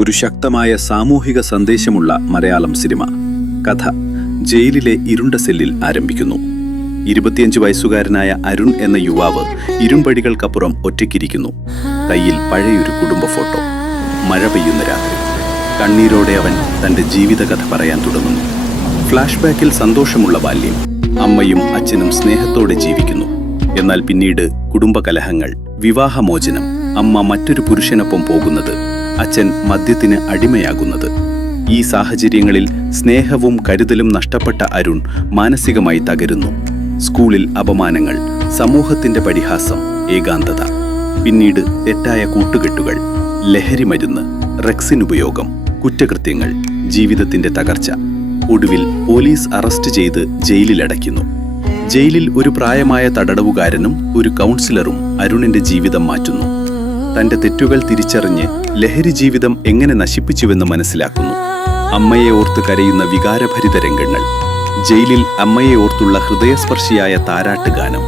ഒരു ശക്തമായ സാമൂഹിക സന്ദേശമുള്ള മലയാളം സിനിമ. കഥ ജയിലിലെ ഇരുണ്ട സെല്ലിൽ ആരംഭിക്കുന്നു. 25 വയസ്സുകാരനായ അരുൺ എന്ന യുവാവ് ഇരുമ്പടികൾക്കപ്പുറം ഒറ്റയ്ക്കിരിക്കുന്നു. കയ്യിൽ പഴയൊരു കുടുംബ ഫോട്ടോ. മഴ പെയ്യുന്ന രാത്രി. കണ്ണീരോടെ അവൻ തന്റെ ജീവിതകഥ പറയാൻ തുടങ്ങുന്നു. ഫ്ലാഷ് ബാക്കിൽ സന്തോഷമുള്ള ബാല്യം. അമ്മയും അച്ഛനും സ്നേഹത്തോടെ ജീവിക്കുന്നു. എന്നാൽ പിന്നീട് കുടുംബകലഹങ്ങൾ, വിവാഹമോചനം, അമ്മ മറ്റൊരു പുരുഷനൊപ്പം പോകുന്നത്, അച്ഛൻ മദ്യത്തിന് അടിമയാകുന്നത്. ഈ സാഹചര്യങ്ങളിൽ സ്നേഹവും കരുതലും നഷ്ടപ്പെട്ട അരുൺ മാനസികമായി തകരുന്നു. സ്കൂളിൽ അപമാനങ്ങൾ, സമൂഹത്തിന്റെ പരിഹാസം, ഏകാന്തത. പിന്നീട് തെറ്റായ കൂട്ടുകെട്ടുകൾ, ലഹരിമരുന്ന്, റെക്സിനുപയോഗം, കുറ്റകൃത്യങ്ങൾ, ജീവിതത്തിന്റെ തകർച്ച. ഒടുവിൽ പോലീസ് അറസ്റ്റ് ചെയ്ത് ജയിലിലടയ്ക്കുന്നു. ജയിലിൽ ഒരു പ്രായമായ തടവുകാരനും ഒരു കൗൺസിലറും അരുണിന്റെ ജീവിതം മാറ്റുന്നു. തന്റെ തെറ്റുകൾ തിരിച്ചറിഞ്ഞ് ലഹരി ജീവിതം എങ്ങനെ നശിപ്പിച്ചുവെന്ന് മനസ്സിലാക്കുന്നു. അമ്മയെ ഓർത്ത് കരയുന്ന വികാരഭരിത രംഗങ്ങൾ. ജയിലിൽ അമ്മയെ ഓർത്തുള്ള ഹൃദയസ്പർശിയായ താരാട്ട് ഗാനം.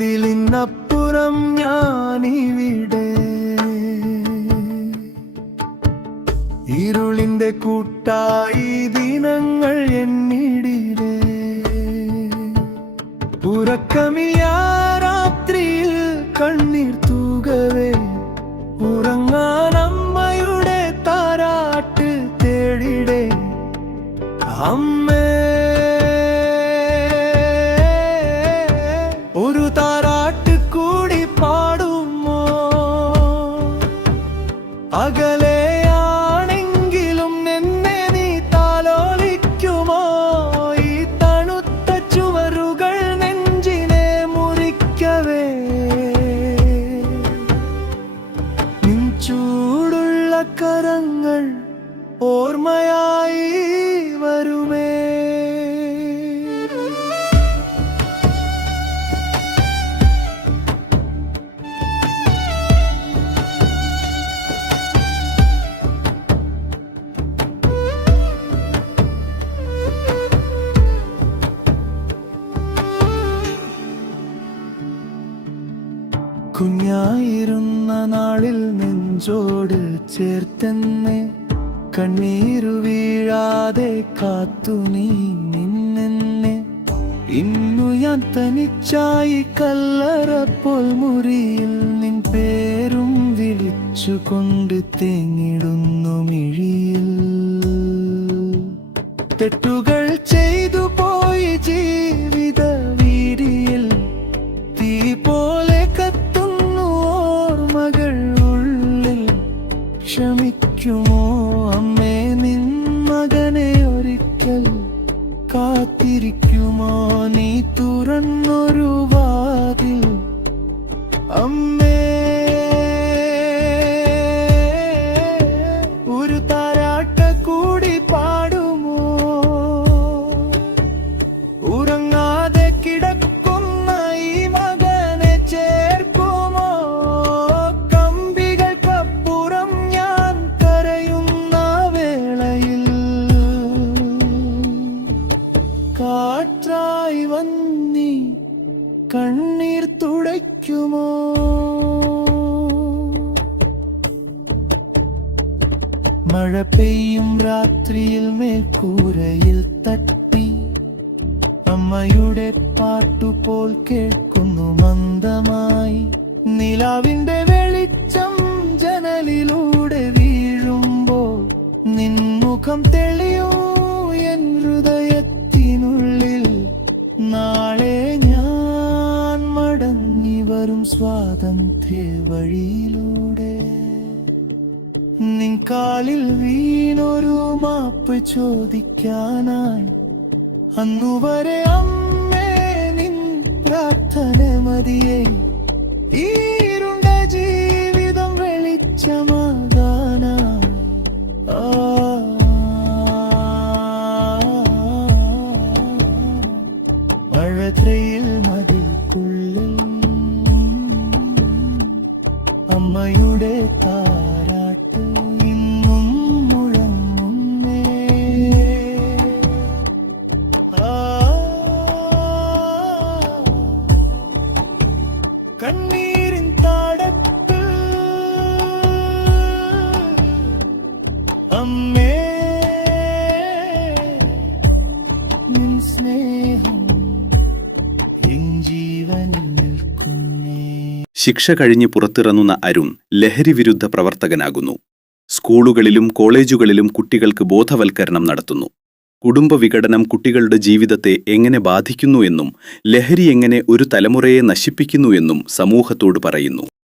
ഇരുമ്പഴിവാതിലിനപ്പുറം ഞാനിവിടെ, ഇരുളിന്റെ കൂട്ടായി ദിനങ്ങൾ എന്നിടിരെ. ഉറക്കമില്ലാ രാത്രിയിൽ കണ്ണീർ തൂകവേ, ഉറങ്ങാൻ അമ്മയുടെ താരാട്ട് തേടിടെ. അമ്മേ, ഒരു താരാട്ട് കൂടി പാടുമോ? അകലെയാണെങ്കിലും എന്നെ നീ താലോലിക്കുമോ? ഈ തണുത്ത ചുവരുകൾ നെഞ്ചിനെ മുറിക്കവേ, നിൻ ചൂടുള്ള കരങ്ങൾ ഓർമ്മയായി വരുമേ. കുഞ്ഞായിരുന്ന നാളിൽ നെഞ്ചോട് ചേർത്തെന്നെ, കണ്ണീരു വീഴാതെ കാത്തു നീ നിന്നെന്നെ. ഇന്നു ഞാൻ തനിച്ചായി കല്ലറപ്പോൾ മുറിയിൽ നിൻ പേരും വിളിച്ചുകൊണ്ട് തേങ്ങിടുന്നു മിഴിയിൽ. തെറ്റുകൾ ചെയ്തു പോയി ജീവിത വീതിയിൽ, തീ പോലെ കത്തുന്നു ഓർമ്മകൾ ഉള്ളിൽ. ക്ഷമിക്കുമോ അമ്മേ, നിൻ മകനെ ഒരിക്കൽ കാത്തിരിക്കുമോ? നീ തുറന്നൊരു വാതിൽ. അമ്മേ, ഒരു താരാട്ട് കൂടി പാടുമോ? ഉറങ്ങാതെ കിടക്കുന്ന ഈ മകനെ ചേർക്കുമോ? കമ്പികൾക്കപ്പുറം ഞാൻ കരയുന്ന വേളയിൽ, കാറ്റായി വന്നി കണ്ണീർ തുടയ്ക്കുമോ? മഴ പെയ്യും രാത്രിയിൽ മേൽക്കൂരയിൽ തട്ടി, അമ്മയുടെ പാട്ടുപോൽ കേൾക്കുന്നു മന്ദമായി. നിലാവിന്റെ വെളിച്ചം ജനലിലൂടെ വീഴുമ്പോൾ, നിൻമുഖം തെളിയൂ എൻ ഹൃദയത്തിനുള്ളിൽ. നാളെ ഞാൻ മടങ്ങി വരും സ്വാതന്ത്ര്യ വഴിയിലൂടെ. നിൻ കാലിൽ വീണൊരു മാപ്പ് ചോദിക്കാനായി, അന്നുവരെ അമ്മേ നിൻ പ്രാർത്ഥന മതിയേ. ഈ ഇരുണ്ട ജീവിതം വെളിച്ചമാകാനായി അമ്മയുടെ താരാട്ട് ഇന്നും മുഴങ്ങുന്നേ. കണ്ണീരിൻ താടത്ത് അമ്മേ നിൻ സ്നേഹം എൻ ജീവനിൽ നിൽക്കുന്നേ. ശിക്ഷ കഴിഞ്ഞ് പുറത്തിറങ്ങുന്ന അരുൺ ലഹരി വിരുദ്ധ പ്രവർത്തകനാകുന്നു. സ്കൂളുകളിലും കോളേജുകളിലും കുട്ടികൾക്ക് ബോധവൽക്കരണം നടത്തുന്നു. കുടുംബ വിഘടനം കുട്ടികളുടെ ജീവിതത്തെ എങ്ങനെ ബാധിക്കുന്നു എന്നും ലഹരി എങ്ങനെ ഒരു തലമുറയെ നശിപ്പിക്കുന്നു എന്നും സമൂഹത്തോട് പറയുന്നു.